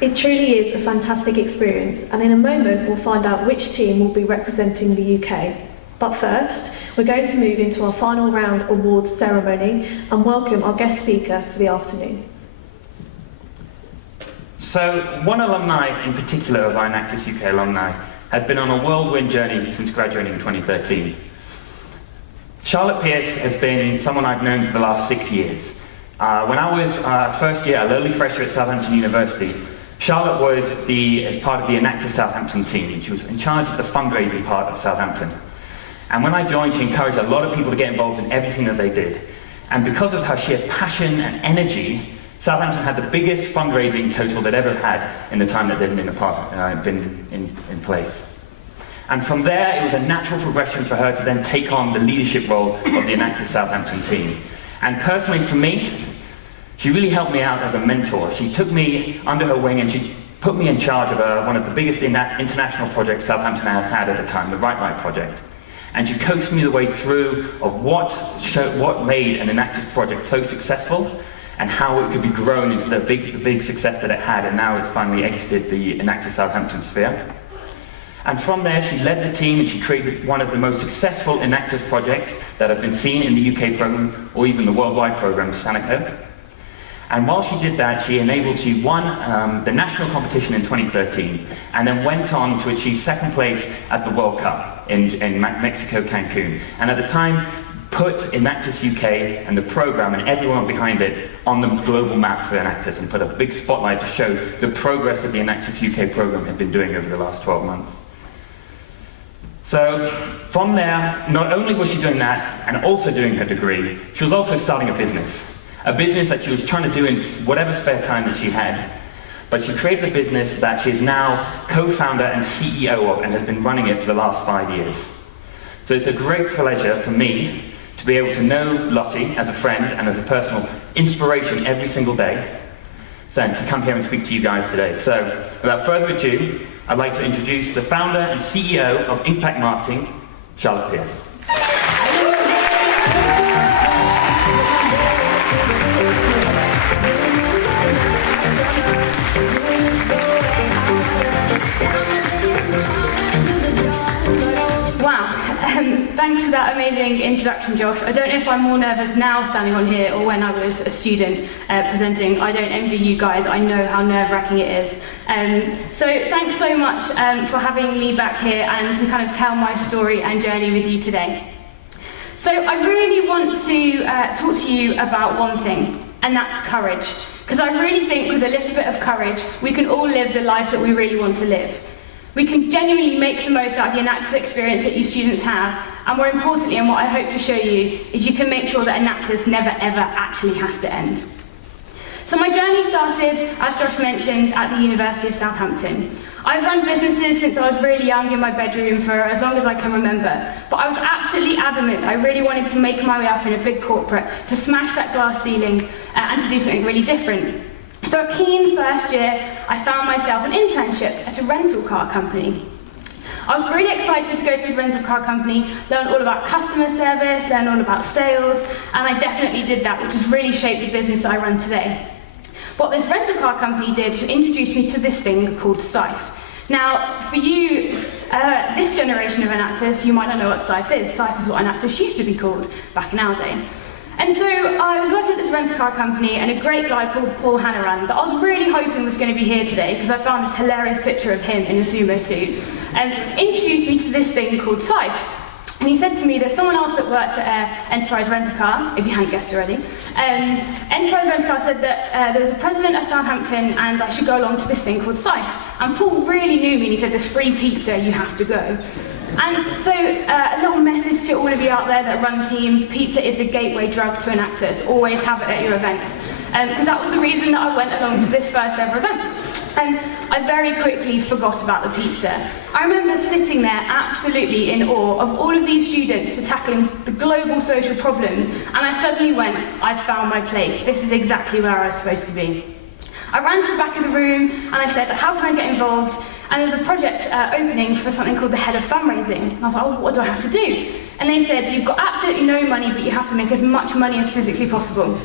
It truly is a fantastic experience, and in a moment we'll find out which team will be representing the UK. But first, we're going to move into our final round awards ceremony and welcome our guest speaker for the afternoon. So, one alumni in particular of our Enactus UK alumni has been on a whirlwind journey since graduating in 2013. Charlotte Pearce has been someone I've known for the last 6 years. When I was first year, a lowly fresher at Southampton University, Charlotte was as part of the Enactus Southampton team, and she was in charge of the fundraising part of Southampton. And when I joined, she encouraged a lot of people to get involved in everything that they did. And because of her sheer passion and energy, Southampton had the biggest fundraising total they'd ever had in the time that they'd been in place. And from there, it was a natural progression for her to then take on the leadership role of the Enactus Southampton team. And personally, for me, she really helped me out as a mentor. She took me under her wing and she put me in charge of one of the biggest international projects Southampton had at the time, the Right project. And she coached me the way through of what made an Enactus project so successful and how it could be grown into the big success that it had, and now it's finally exited the Enactus Southampton sphere. And from there, she led the team and she created one of the most successful Enactus projects that have been seen in the UK program or even the worldwide program, Sanico. And while she did that, she won the national competition in 2013 and then went on to achieve second place at the World Cup in Mexico, Cancun. And at the time, put Enactus UK and the program and everyone behind it on the global map for Enactus and put a big spotlight to show the progress that the Enactus UK program had been doing over the last 12 months. So from there, not only was she doing that and also doing her degree, she was also starting a business that she was trying to do in whatever spare time that she had. But she created a business that she is now co-founder and CEO of and has been running it for the last 5 years. So it's a great pleasure for me to be able to know Lottie as a friend and as a personal inspiration every single day, and to come here and speak to you guys today. So without further ado, I'd like to introduce the founder and CEO of Inkpact Marketing, Charlotte Pearce. Thanks for that amazing introduction, Josh. I don't know if I'm more nervous now standing on here or when I was a student presenting. I don't envy you guys. I know how nerve-wracking it is. So thanks so much for having me back here and to kind of tell my story and journey with you today. So I really want to talk to you about one thing, and that's courage. Because I really think with a little bit of courage, we can all live the life that we really want to live. We can genuinely make the most out of the Enactus experience that you students have, and more importantly, and what I hope to show you, is you can make sure that Enactus never ever actually has to end. So my journey started, as Josh mentioned, at the University of Southampton. I've run businesses since I was really young in my bedroom for as long as I can remember, but I was absolutely adamant I really wanted to make my way up in a big corporate, to smash that glass ceiling, and to do something really different. So a keen first year, I found myself an internship at a rental car company. I was really excited to go to the rental car company, learn all about customer service, learn all about sales, and I definitely did that, which has really shaped the business that I run today. What this rental car company did was introduce me to this thing called Scythe. Now, for you, this generation of Enactus, you might not know what Scythe is. Scythe is what Enactus used to be called back in our day. And so I was working at this rental car company, and a great guy called Paul Hannaran that I was really hoping was going to be here today because I found this hilarious picture of him in a sumo suit, and introduced me to this thing called Scythe. And he said to me, there's someone else that worked at Enterprise Rent-A-Car, if you hadn't guessed already. Enterprise Rent-A-Car said that there was a president of Southampton and I should go along to this thing called Scythe. And Paul really knew me and he said, there's free pizza, you have to go. And so a little message to all of you out there that run teams, pizza is the gateway drug to Enactus. Always have it at your events. Because that was the reason that I went along to this first ever event. And I very quickly forgot about the pizza. I remember sitting there absolutely in awe of all of these students for tackling the global social problems, and I suddenly went, I've found my place. This is exactly where I was supposed to be. I ran to the back of the room and I said, how can I get involved? And there was a project opening for something called the Head of Fundraising. And I was like, oh, what do I have to do? And they said, you've got absolutely no money, but you have to make as much money as physically possible.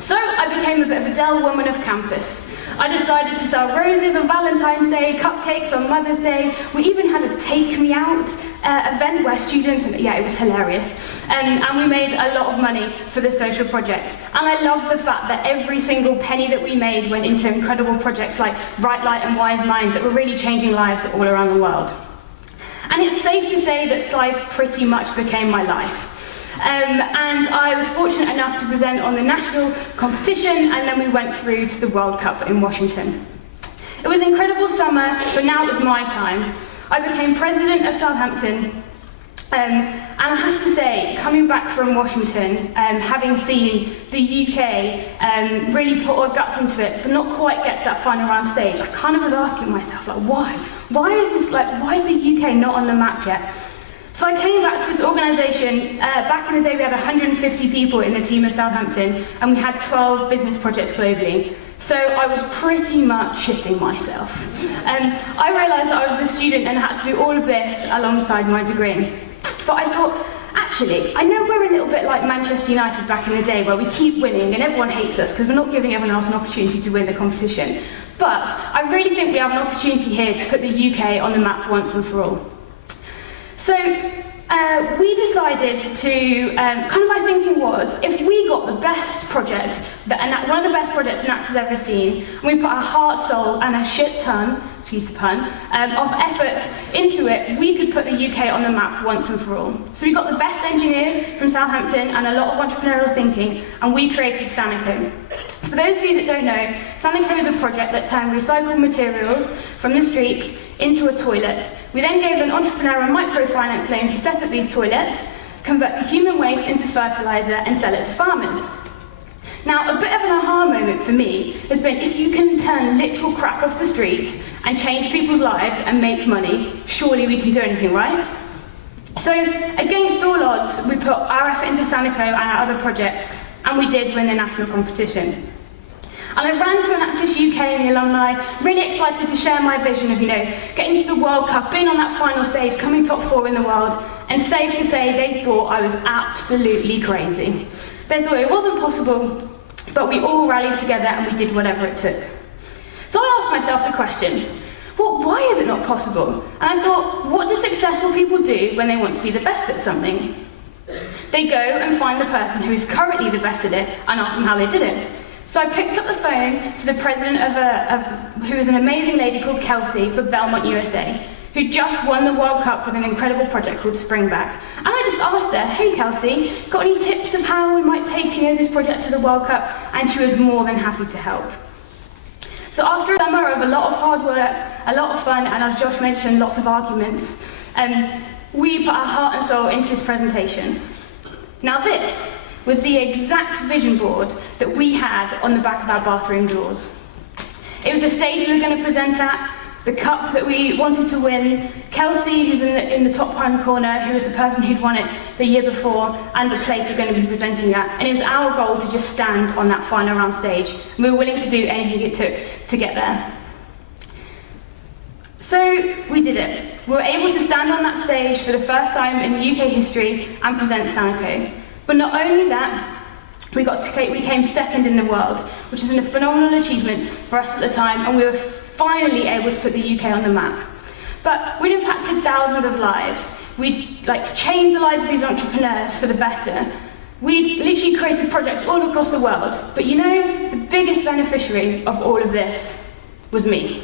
So I became a bit of a Dell woman of campus. I decided to sell roses on Valentine's Day, cupcakes on Mother's Day. We even had a take me out event where students, and yeah, it was hilarious. And we made a lot of money for the social projects. And I love the fact that every single penny that we made went into incredible projects like Bright Light and Wise Mind that were really changing lives all around the world. And it's safe to say that Scythe pretty much became my life. And I was fortunate enough to present on the national competition, and then we went through to the World Cup in Washington. It was an incredible summer, but now it was my time. I became president of Southampton, and I have to say, coming back from Washington, having seen the UK really put our guts into it, but not quite get to that final round stage, I kind of was asking myself, like, why? Why is the UK not on the map yet? So I came back to this organisation. Back in the day, we had 150 people in the team of Southampton, and we had 12 business projects globally. So I was pretty much shitting myself. I realised that I was a student and had to do all of this alongside my degree. But I thought, actually, I know we're a little bit like Manchester United back in the day, where we keep winning and everyone hates us because we're not giving everyone else an opportunity to win the competition. But I really think we have an opportunity here to put the UK on the map once and for all. So we decided to, kind of my thinking was, if we got the best project, one of the best projects Enactus has ever seen, and we put our heart, soul, and a shit ton, excuse the pun, of effort into it, we could put the UK on the map once and for all. So we got the best engineers from Southampton and a lot of entrepreneurial thinking, and we created Sanico. For those of you that don't know, Sanico is a project that turned recycled materials from the streets into a toilet. We then gave an entrepreneur a microfinance loan to set up these toilets, convert the human waste into fertiliser and sell it to farmers. Now, a bit of an aha moment for me has been, if you can turn literal crap off the streets and change people's lives and make money, surely we can do anything, right? So, against all odds, we put our effort into Sanico and our other projects, and we did win the national competition. And I ran to Enactus UK and the alumni, really excited to share my vision of, getting to the World Cup, being on that final stage, coming top 4 in the world, and safe to say they thought I was absolutely crazy. They thought it wasn't possible, but we all rallied together and we did whatever it took. So I asked myself the question, well, why is it not possible? And I thought, what do successful people do when they want to be the best at something? They go and find the person who is currently the best at it and ask them how they did it. So I picked up the phone to the president who is an amazing lady called Kelsey for Belmont USA, who just won the World Cup with an incredible project called Springback. And I just asked her, hey Kelsey, got any tips of how we might take this project to the World Cup? And she was more than happy to help. So after a summer of a lot of hard work, a lot of fun, and as Josh mentioned, lots of arguments, we put our heart and soul into this presentation. Now this was the exact vision board that we had on the back of our bathroom doors. It was the stage we were going to present at, the cup that we wanted to win, Kelsey, who's in the top hand corner, who was the person who'd won it the year before, and the place we're going to be presenting at. And it was our goal to just stand on that final round stage. And we were willing to do anything it took to get there. So we did it. We were able to stand on that stage for the first time in UK history and present Sanico. But not only that, we came second in the world, which is a phenomenal achievement for us at the time, and we were finally able to put the UK on the map. But we'd impacted thousands of lives. We'd changed the lives of these entrepreneurs for the better. We'd literally created projects all across the world. But the biggest beneficiary of all of this was me.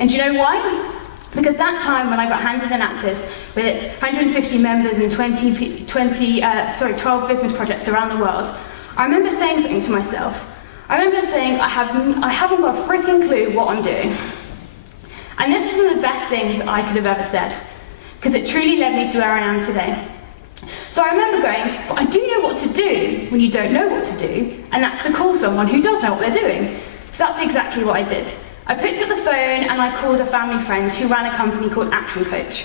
And do you know why? Because that time when I got handed Enactus with its 150 members and 12 business projects around the world, I remember saying something to myself. I remember saying, I haven't got a freaking clue what I'm doing. And this was one of the best things that I could have ever said, because it truly led me to where I am today. So I remember going, but I do know what to do when you don't know what to do, and that's to call someone who does know what they're doing. So that's exactly what I did. I picked up the phone and I called a family friend who ran a company called Action Coach.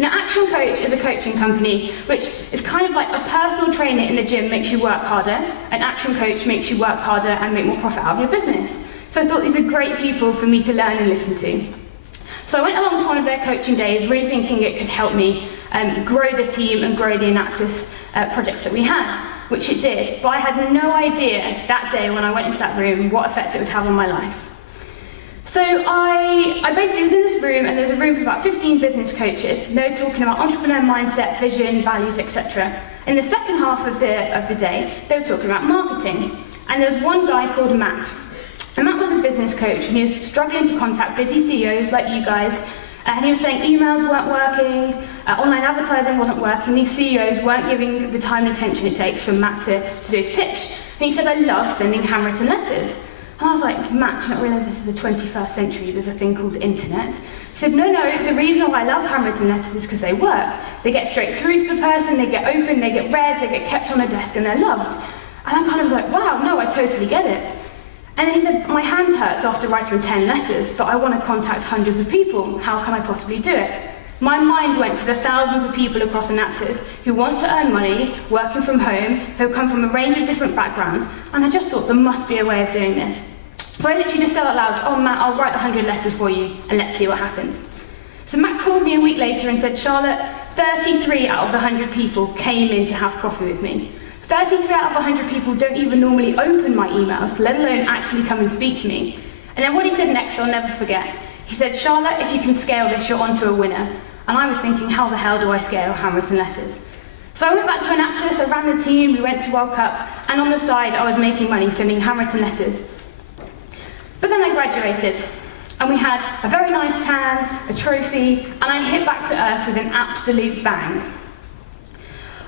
Now, Action Coach is a coaching company which is kind of like a personal trainer in the gym makes you work harder, and Action Coach makes you work harder and make more profit out of your business. So I thought these are great people for me to learn and listen to. So I went along to one of their coaching days, really thinking it could help me grow the team and grow the Enactus projects that we had. which it did, but I had no idea that day when I went into that room what effect it would have on my life. So I basically was in this room, and there was a room for about 15 business coaches, and they were talking about entrepreneur mindset, vision, values, etc. In the second half of the day, they were talking about marketing, and there was one guy called Matt. And Matt was a business coach, and he was struggling to contact busy CEOs like you guys, and he was saying emails weren't working, online advertising wasn't working, these CEOs weren't giving the time and attention it takes for Matt to do his pitch. And he said, I love sending handwritten letters. And I was like, Matt, do you not realise this is the 21st century, there's a thing called the internet? He said, no, the reason why I love handwritten letters is because they work. They get straight through to the person, they get open, they get read, they get kept on a desk, and they're loved. And I kind of was like, wow, no, I totally get it. And then he said, my hand hurts after writing 10 letters, but I want to contact hundreds of people. How can I possibly do it? My mind went to the thousands of people across Enactus who want to earn money, working from home, who come from a range of different backgrounds, and I just thought there must be a way of doing this. So I literally just said out loud, oh Matt, I'll write 100 letters for you, and let's see what happens. So Matt called me a week later and said, Charlotte, 33 out of the 100 people came in to have coffee with me. 33 out of 100 people don't even normally open my emails, let alone actually come and speak to me. And then what he said next, I'll never forget. He said, Charlotte, if you can scale this, you're onto a winner. And I was thinking, how the hell do I scale handwritten letters? So I went back to Enactus, I ran the team, we went to World Cup, and on the side I was making money sending handwritten letters. But then I graduated, and we had a very nice tan, a trophy, and I hit back to earth with an absolute bang.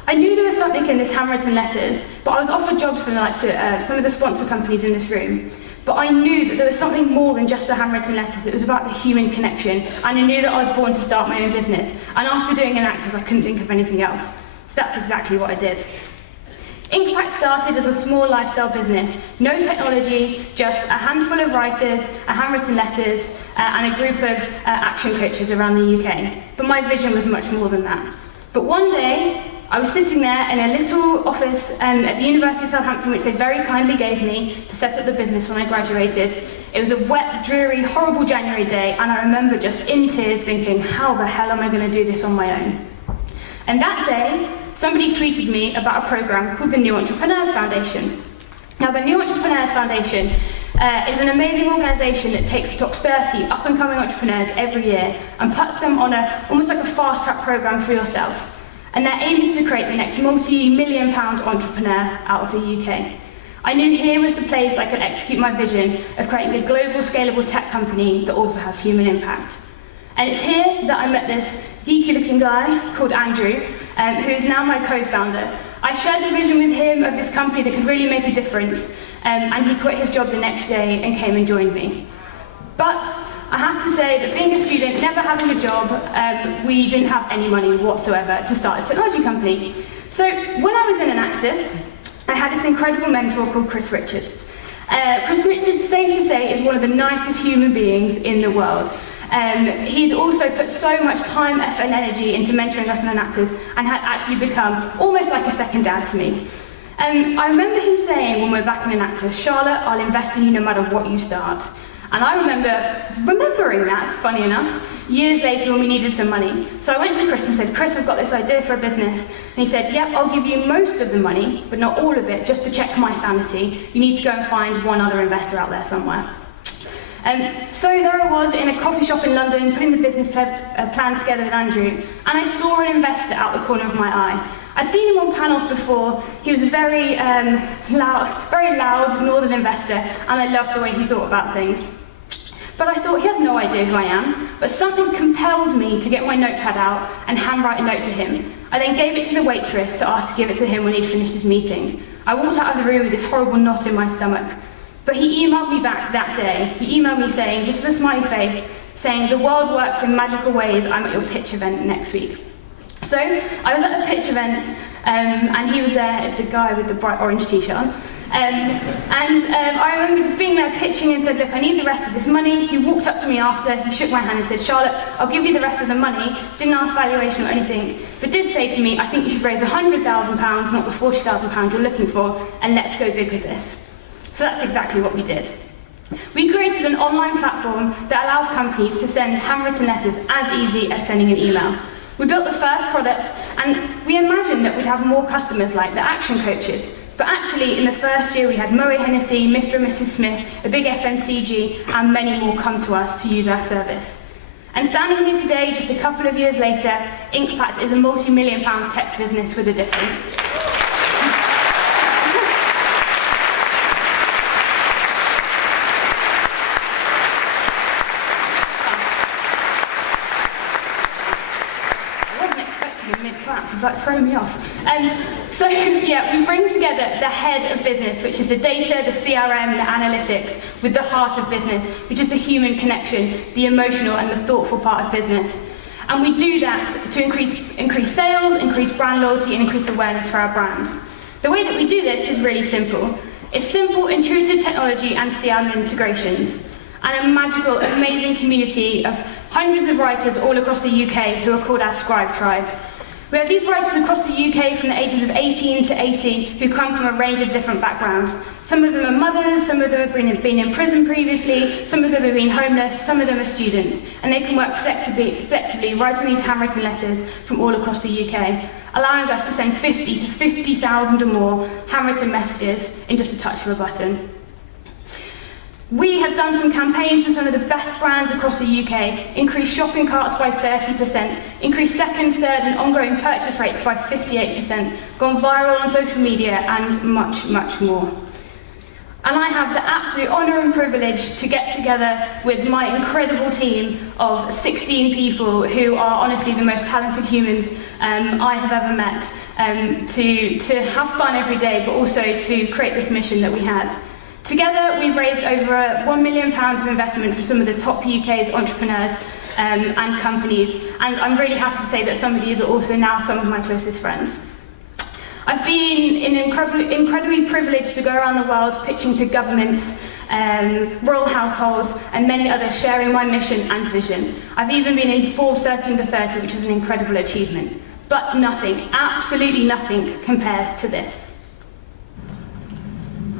I knew there was something in this handwritten letters, but I was offered jobs from some of the sponsor companies in this room. But I knew that there was something more than just the handwritten letters. It was about the human connection, and I knew that I was born to start my own business. And after doing Enactus, I couldn't think of anything else. So that's exactly what I did. Inkpact started as a small lifestyle business, no technology, just a handful of writers, handwritten letters, and a group of action coaches around the UK. But my vision was much more than that. But one day, I was sitting there in a little office at the University of Southampton, which they very kindly gave me to set up the business when I graduated. It was a wet, dreary, horrible January day, and I remember just in tears thinking, how the hell am I going to do this on my own? And that day, somebody tweeted me about a program called the New Entrepreneurs Foundation. Now, the New Entrepreneurs Foundation is an amazing organisation that takes the top 30 up-and-coming entrepreneurs every year and puts them on almost like a fast-track program for yourself. And their aim is to create the next multi-million-pound entrepreneur out of the UK. I knew here was the place I could execute my vision of creating a global, scalable tech company that also has human impact. And it's here that I met this geeky-looking guy called Andrew, who is now my co-founder. I shared the vision with him of this company that could really make a difference, and he quit his job the next day and came and joined me. But I have to say that being a student, never having a job, we didn't have any money whatsoever to start a technology company. So when I was in Enactus, I had this incredible mentor called Chris Richards. Chris Richards, safe to say, is one of the nicest human beings in the world. He'd also put so much time, effort and energy into mentoring us in Enactus and had actually become almost like a second dad to me. I remember him saying when we were back in Enactus, Charlotte, I'll invest in you no matter what you start. And I remember remembering that, funny enough, years later when we needed some money. So I went to Chris and said, Chris, I've got this idea for a business. And he said, yep, I'll give you most of the money, but not all of it, just to check my sanity. You need to go and find one other investor out there somewhere. So there I was in a coffee shop in London, putting the business plan together with Andrew, and I saw an investor out the corner of my eye. I'd seen him on panels before. He was a very loud northern investor, and I loved the way he thought about things. But I thought, he has no idea who I am, but something compelled me to get my notepad out and handwrite a note to him. I then gave it to the waitress to ask to give it to him when he'd finished his meeting. I walked out of the room with this horrible knot in my stomach. But he emailed me back that day. He emailed me saying, just with a smiley face, saying, the world works in magical ways, I'm at your pitch event next week. So I was at the pitch event, and he was there. It's the guy with the bright orange t-shirt on. I remember just being there pitching and said, look, I need the rest of this money. He walked up to me after, he shook my hand and said, Charlotte, I'll give you the rest of the money. Didn't ask valuation or anything, but did say to me, I think you should raise £100,000, not the £40,000 you're looking for, and let's go big with this. So that's exactly what we did. We created an online platform that allows companies to send handwritten letters as easy as sending an email. We built the first product, and we imagined that we'd have more customers like the action coaches. But actually, in the first year, we had Moët Hennessy, Mr. and Mrs. Smith, a big FMCG, and many more come to us to use our service. And standing here today, just a couple of years later, Inkpact is a multi-million-pound tech business with a difference. I wasn't expecting a mid-clap, you've like thrown me off. So yeah, we bring together the head of business, which is the data, the CRM, the analytics, with the heart of business, which is the human connection, the emotional and the thoughtful part of business. And we do that to increase sales, increase brand loyalty, and increase awareness for our brands. The way that we do this is really simple. It's simple, intuitive technology and CRM integrations, and a magical, amazing community of hundreds of writers all across the UK who are called our Scribe Tribe. We have these writers across the UK from the ages of 18 to 80 who come from a range of different backgrounds. Some of them are mothers, some of them have been in prison previously, some of them have been homeless, some of them are students, and they can work flexibly writing these handwritten letters from all across the UK, allowing us to send 50 to 50,000 or more handwritten messages in just a touch of a button. We have done some campaigns for some of the best brands across the UK, increased shopping carts by 30%, increased second, third and ongoing purchase rates by 58%, gone viral on social media and much, much more. And I have the absolute honour and privilege to get together with my incredible team of 16 people who are honestly the most talented humans I have ever met, to have fun every day, but also to create this mission that we had. Together, we've raised over £1 million of investment for some of the top UK's entrepreneurs and companies, and I'm really happy to say that some of these are also now some of my closest friends. I've been incredibly privileged to go around the world pitching to governments, royal households, and many others, sharing my mission and vision. I've even been in Forbes 13 to 30, which was an incredible achievement. But nothing, absolutely nothing, compares to this.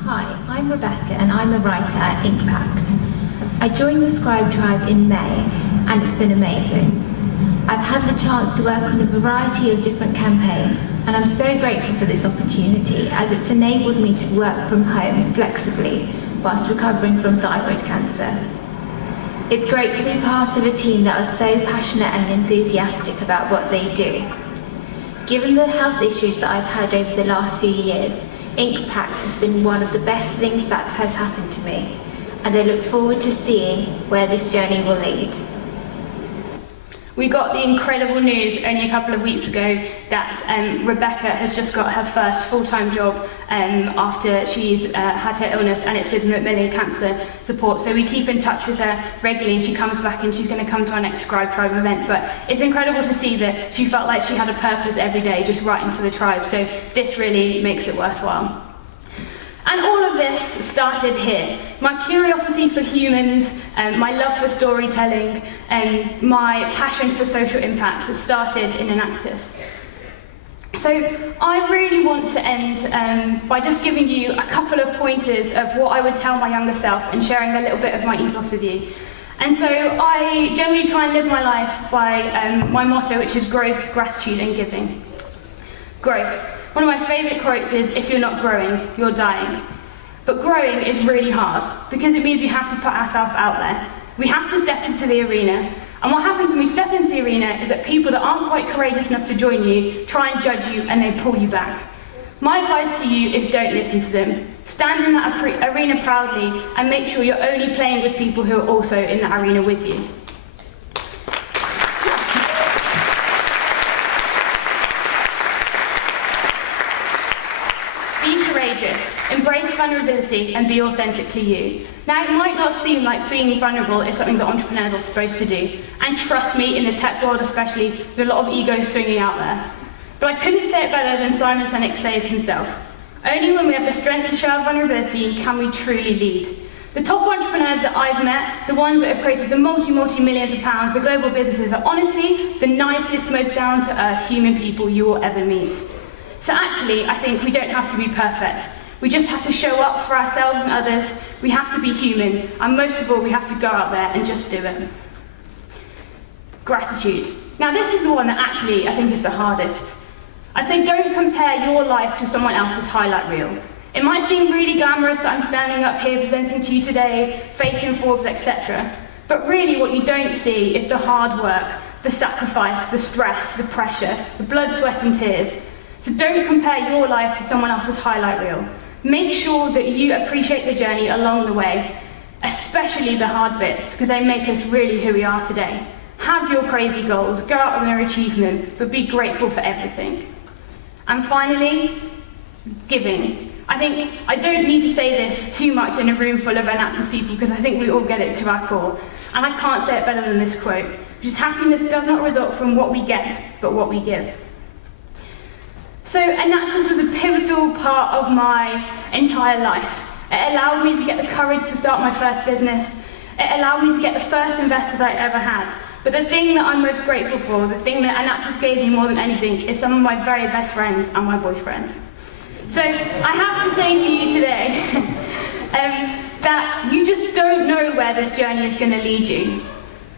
Hi, I'm Rebecca and I'm a writer at Inkpact. I joined the Scribe Tribe in May and it's been amazing. I've had the chance to work on a variety of different campaigns and I'm so grateful for this opportunity as it's enabled me to work from home flexibly whilst recovering from thyroid cancer. It's great to be part of a team that are so passionate and enthusiastic about what they do. Given the health issues that I've had over the last few years, Inkpact has been one of the best things that has happened to me, and I look forward to seeing where this journey will lead. We got the incredible news only a couple of weeks ago that Rebecca has just got her first full-time job after she's had her illness, and it's with Macmillan Cancer Support. So we keep in touch with her regularly, and she comes back and she's going to come to our next Scribe Tribe event. But it's incredible to see that she felt like she had a purpose every day just writing for the tribe. So this really makes it worthwhile. And all of this started here. My curiosity for humans, my love for storytelling, and my passion for social impact started in Enactus. So I really want to end by just giving you a couple of pointers of what I would tell my younger self and sharing a little bit of my ethos with you. And so I generally try and live my life by my motto, which is growth, gratitude, and giving. Growth. One of my favourite quotes is, if you're not growing, you're dying. But growing is really hard, because it means we have to put ourselves out there. We have to step into the arena. And what happens when we step into the arena is that people that aren't quite courageous enough to join you try and judge you and they pull you back. My advice to you is don't listen to them. Stand in that arena proudly and make sure you're only playing with people who are also in that arena with you. Embrace vulnerability and be authentically you. Now, it might not seem like being vulnerable is something that entrepreneurs are supposed to do. And trust me, in the tech world especially, there's a lot of ego swinging out there. But I couldn't say it better than Simon Sinek says himself. Only when we have the strength to show our vulnerability can we truly lead. The top entrepreneurs that I've met, the ones that have created the multi-millions of pounds, the global businesses, are honestly the nicest, most down-to-earth human people you will ever meet. So actually, I think we don't have to be perfect. We just have to show up for ourselves and others. We have to be human. And most of all, we have to go out there and just do it. Gratitude. Now this is the one that actually I think is the hardest. I say don't compare your life to someone else's highlight reel. It might seem really glamorous that I'm standing up here presenting to you today, facing Forbes, etc. But really what you don't see is the hard work, the sacrifice, the stress, the pressure, the blood, sweat and tears. So don't compare your life to someone else's highlight reel. Make sure that you appreciate the journey along the way, especially the hard bits, because they make us really who we are today. Have your crazy goals, go out on their achievement, but be grateful for everything. And finally, giving. I think I don't need to say this too much in a room full of Enactus people because I think we all get it to our core. And I can't say it better than this quote, which is happiness does not result from what we get, but what we give. So Enactus was a pivotal part of my entire life. It allowed me to get the courage to start my first business. It allowed me to get the first investor that I ever had. But the thing that I'm most grateful for, the thing that Enactus gave me more than anything, is some of my very best friends and my boyfriend. So I have to say to you today that you just don't know where this journey is going to lead you.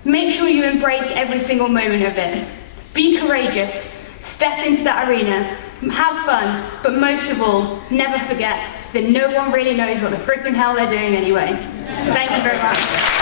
Make sure you embrace every single moment of it. Be courageous, step into that arena, have fun, but most of all, never forget that no one really knows what the frickin' hell they're doing anyway. Thank you very much.